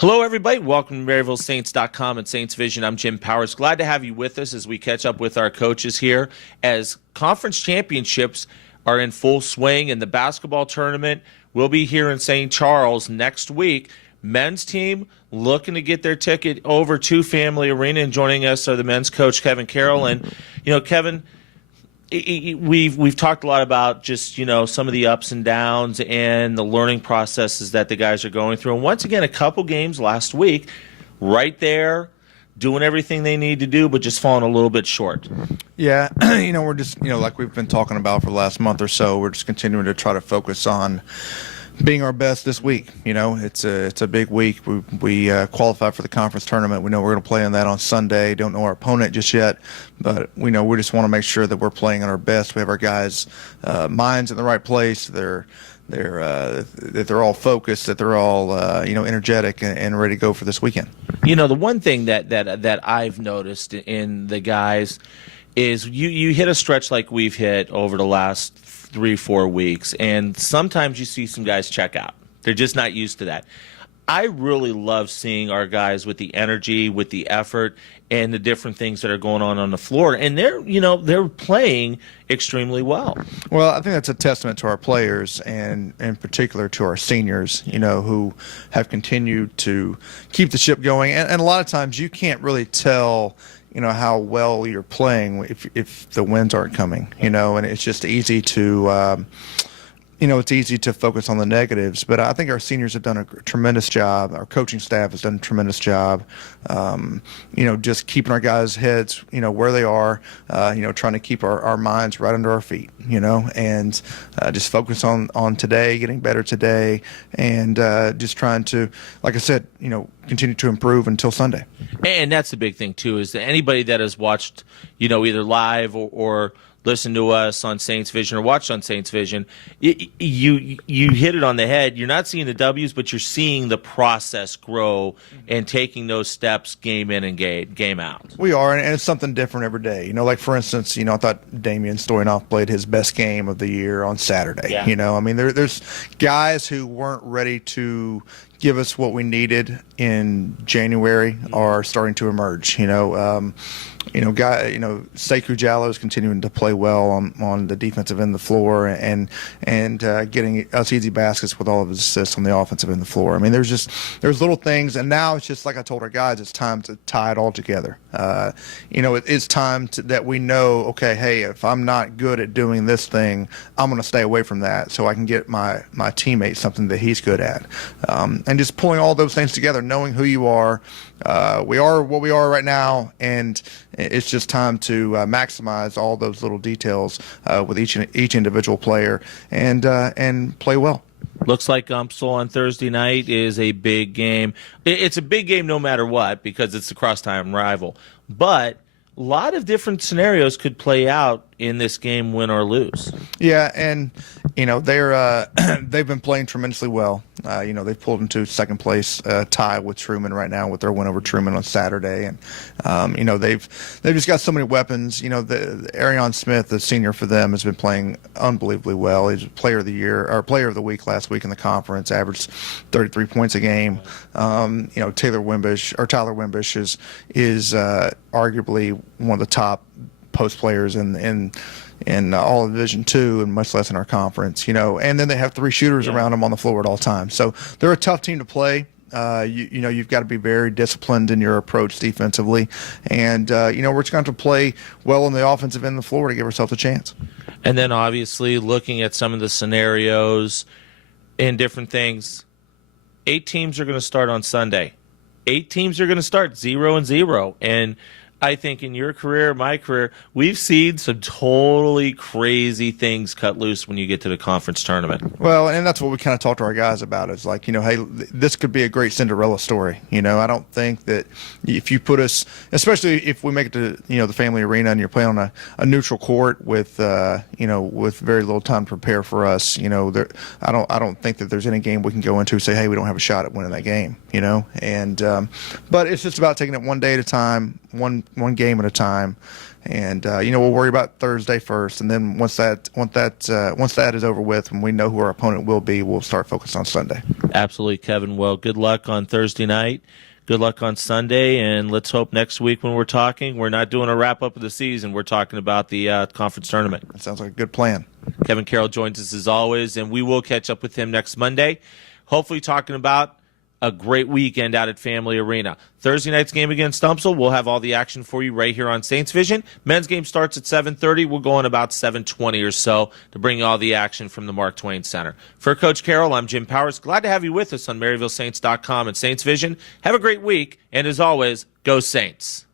Hello, everybody. Welcome to MaryvilleSaints.com and Saints Vision. I'm Jim Powers. Glad to have you with us as we catch up with our coaches here as conference championships are in full swing, and the basketball tournament will be here in St. Charles next week. Men's team looking to get their ticket over to Family Arena, and joining us are the men's coach, Kevin Carroll. And, Kevin, we've talked a lot about just some of the ups and downs and the learning processes that the guys are going through. And once again, a couple games last week, right there, doing everything they need to do, but just falling a little bit short. Yeah, we're just like we've been talking about for the last month or so. We're just continuing to try to focus on being our best this week. It's a big week. We qualified for the conference tournament. We know we're going to play in that on Sunday. Don't know our opponent just yet, but we just want to make sure that we're playing at our best. We have our guys' minds in the right place. That they're all focused, that they're all energetic and ready to go for this weekend. The one thing that I've noticed in the guys is you hit a stretch like we've hit over the last 3-4 weeks, and sometimes you see some guys check out. They're just not used to that. I really love seeing our guys with the energy, with the effort, and the different things that are going on the floor, and they're playing extremely well. Well, I think that's a testament to our players, and in particular to our seniors, who have continued to keep the ship going. And a lot of times you can't really tell how well you're playing if the wins aren't coming, and it's just easy to it's easy to focus on the negatives, but I think our seniors have done a tremendous job. Our coaching staff has done a tremendous job, just keeping our guys' heads, where they are, trying to keep our minds right under our feet, and just focus on today, getting better today, and just trying to, like I said, continue to improve until Sunday. And that's the big thing, too, is that anybody that has watched, either live or listen to us on Saints Vision or watch on Saints Vision, you hit it on the head. You're not seeing the W's, but you're seeing the process grow and taking those steps game in and game out. We are, and it's something different every day. Like, for instance, I thought Damian Stoyanov played his best game of the year on Saturday. Yeah. There's guys who weren't ready to give us what we needed in January are starting to emerge. Sekou Jallow is continuing to play well on the defensive end of the floor and getting us easy baskets with all of his assists on the offensive end of the floor. There's little things, and now it's just like I told our guys, it's time to tie it all together. It's time that we know, okay, hey, if I'm not good at doing this thing, I'm going to stay away from that so I can get my teammate something that he's good at. And just pulling all those things together, knowing who you are. We are what we are right now, and it's just time to maximize all those little details with each individual player and play well. Looks like Gumpsell on Thursday night is a big game. It's a big game no matter what because it's a cross-time rival. But a lot of different scenarios could play out in this game, win or lose. Yeah, and they've been playing tremendously well. They've pulled into second place tie with Truman right now with their win over Truman on Saturday, and they've just got so many weapons. The Arion Smith, the senior for them, has been playing unbelievably well. He's player of the year or player of the week last week in the conference. Averaged 33 points a game. Tyler Wimbish is arguably one of the top post players in all of Division II, and much less in our conference. And then they have three shooters around them on the floor at all times. So they're a tough team to play. You've got to be very disciplined in your approach defensively, and we're just going to play well on the offensive end of the floor to give ourselves a chance. And then obviously looking at some of the scenarios and different things, 8 teams are going to start on Sunday. 8 teams are going to start 0-0, and I think in your career, my career, we've seen some totally crazy things cut loose when you get to the conference tournament. Well, and that's what we kind of talk to our guys about. Is like, hey, this could be a great Cinderella story. I don't think that if you put us, especially if we make it to the Family Arena and you're playing on a neutral court with with very little time to prepare for us, I don't think that there's any game we can go into and say, hey, we don't have a shot at winning that game. And but it's just about taking it one day at a time, one one game at a time. And we'll worry about Thursday first, and then once that is over with, and we know who our opponent will be, we'll start focusing on Sunday. Absolutely, Kevin. Well, good luck on Thursday night. Good luck on Sunday, and let's hope next week when we're talking, we're not doing a wrap-up of the season. We're talking about the conference tournament. That sounds like a good plan. Kevin Carroll joins us as always, and we will catch up with him next Monday, hopefully talking about a great weekend out at Family Arena. Thursday night's game against Stumpsell, we'll have all the action for you right here on Saints Vision. Men's game starts at 7:30. We'll go on about 7:20 or so to bring you all the action from the Mark Twain Center. For Coach Carroll, I'm Jim Powers. Glad to have you with us on MaryvilleSaints.com and Saints Vision. Have a great week, and as always, go Saints.